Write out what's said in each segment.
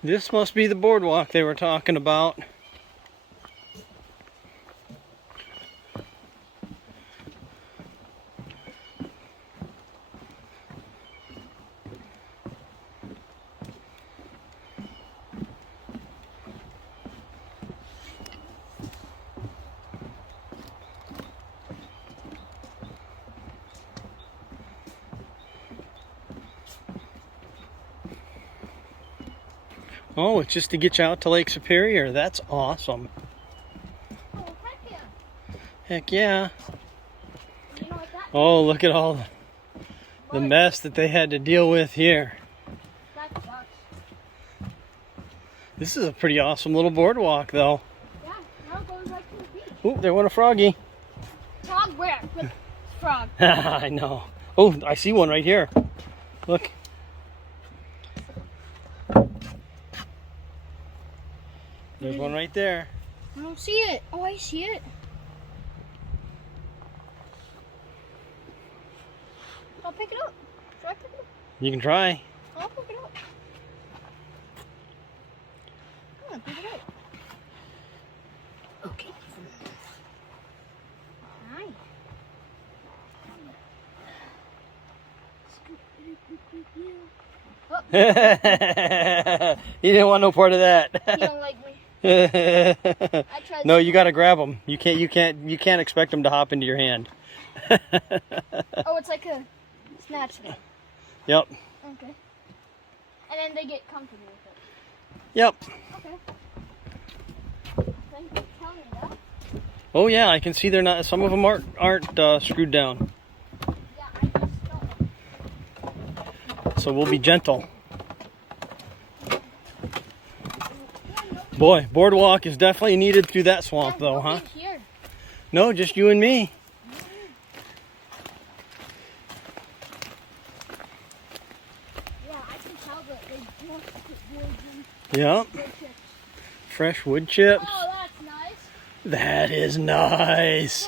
This must be the boardwalk they were talking about. Oh, it's just to get you out to Lake Superior. That's awesome. Oh, heck yeah. Heck yeah. You know what that Oh, look at all the mess that they had to deal with here. That sucks. This is a pretty awesome little boardwalk, though. Yeah, now it goes right to the beach. Oh, there went a froggy. Frog where? With frog. I know. Oh, I see one right here. Look. There's one right there. I don't see it. Oh, I see it. I'll pick it up. Should I pick it up? You can try. I'll pick it up. Come on, pick it up. Okay. Hi. He didn't want no part of that. You don't like me. I tried. No, you got to grab them. You can't expect them to hop into your hand. Oh, it's like a snatch thing. Yep. Okay. And then they get comfortable with it. Yep. Okay. Thank you for telling me that. Oh yeah, I can see they're not. Some of them aren't screwed down. Yeah, I just don't. So we'll be gentle. Boy, boardwalk is definitely needed through that swamp, though, huh? Here. No, just you and me. Yeah, I can tell that they just put wood in Yep. wood chips. Fresh wood chips. Oh, that's nice. That is nice.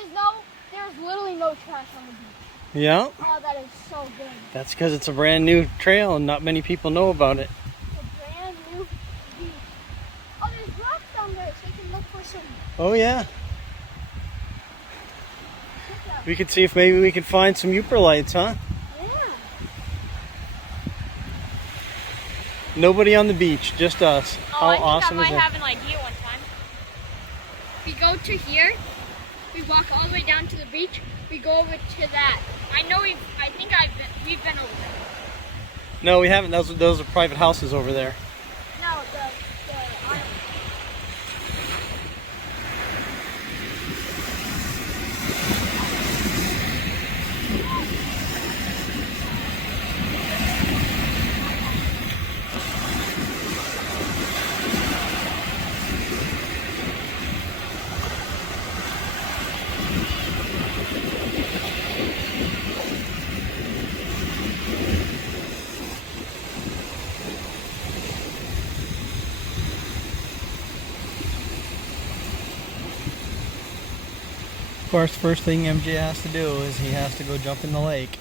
There's literally no trash on the beach. Yep. Oh, that is so good. That's because it's a brand new trail and not many people know about it. A brand new beach. Oh, there's rocks down there, so you can look for some. Oh yeah. We could see if maybe we could find some Uperlights, huh? Yeah. Nobody on the beach, just us. Oh, How I think awesome I is might that? have an idea one time. We go to here, we walk all the way down to the beach, we go over to that. I think we've been over there. No, we haven't. Those are private houses over there. No, the island. Of course, first thing MJ has to do is he has to go jump in the lake.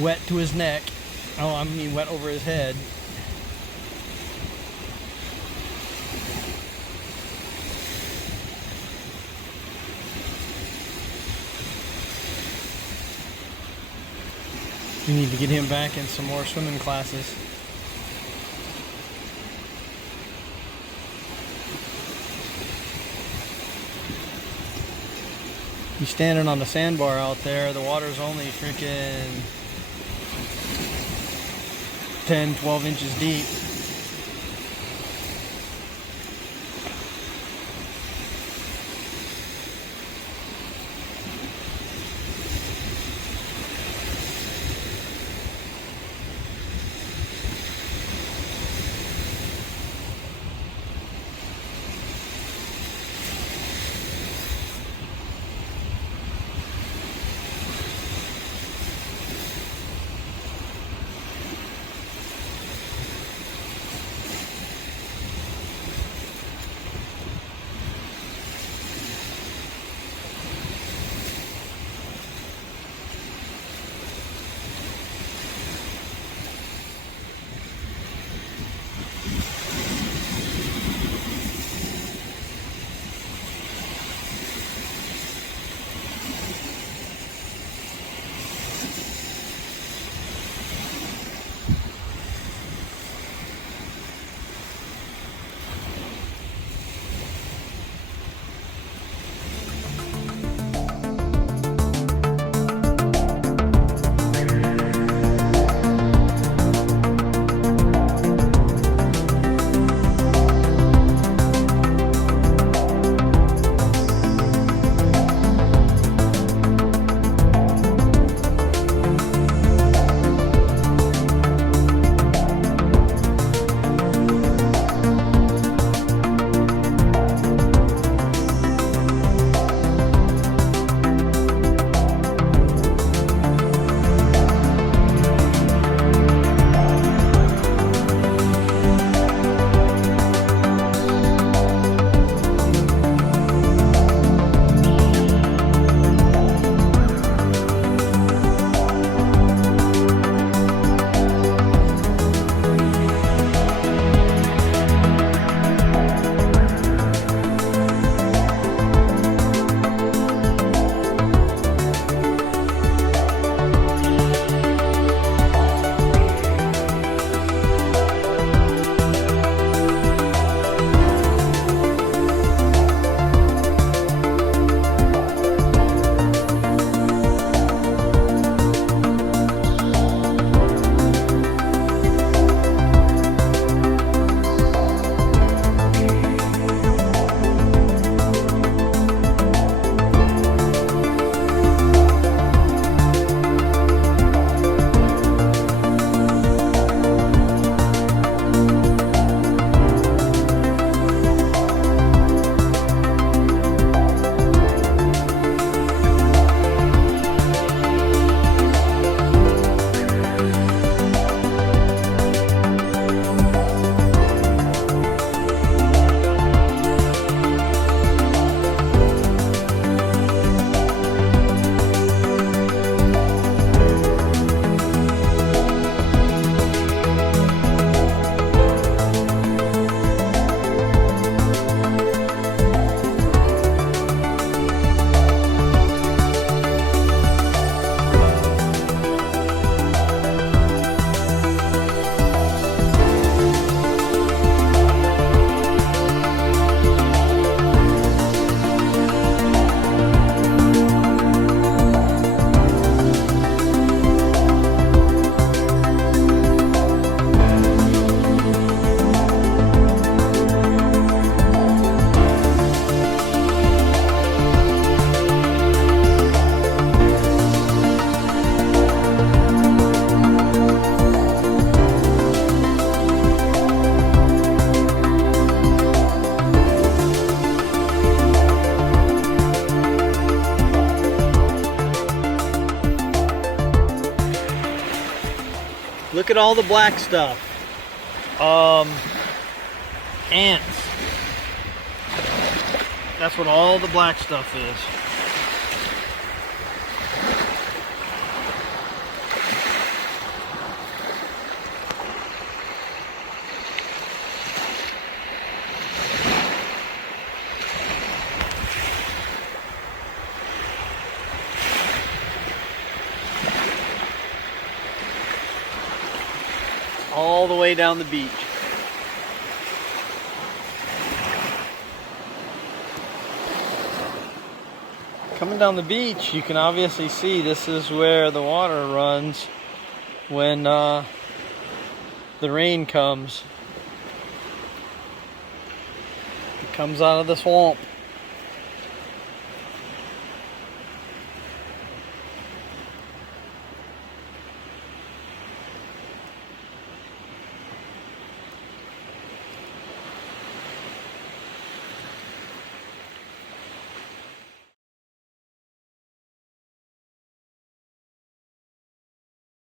Wet to his neck. Oh, I mean wet over his head. We need to get him back in some more swimming classes. He's standing on the sandbar out there. The water's only freaking 10, 12 inches deep. at all the black stuff. Ants. That's what all the black stuff is. All the way down the beach. Coming down the beach, you can obviously see this is where the water runs when the rain comes. It comes out of the swamp.